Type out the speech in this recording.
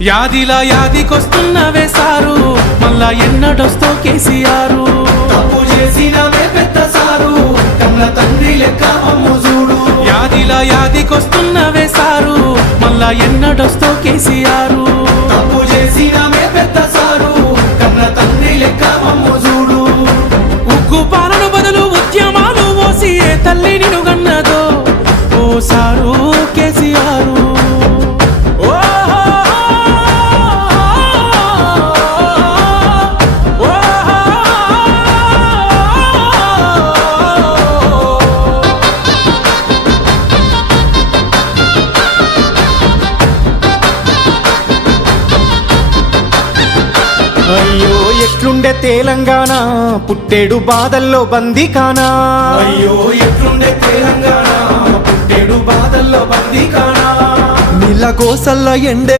యాదిలా యాదికొస్తున్నవే sir, మళ్ళా ఎన్నడొస్తో కేసీఆర్. తప్పు చేసినవే పెద్ద సారు, కన్న తండ్రి లెక్క మమ్ము చూడు. యాదిలా యాదికొస్తున్నవే సారు, మళ్ళా ఎన్నడొస్తో కేసీఆర్. తప్పు చేసినవే పెద్ద సారు, కన్న తండ్రి లెక్క మమ్ము చూడు. ఉగ్గు పాలన బదులు ఉద్యమాలు మోసి ఏ తల్లి నిన్ను గన్నదో ఓ సారు కేసీఆర్. అయ్యో ఎట్లుండే తెలంగాణ, పుట్టేడు బాధల్లో బందీకానా. అయ్యో ఎట్లుండే తెలంగాణ, పుట్టేడు బాధల్లో బందీకానా. నీళ్ళ కోసల్ల ఎండే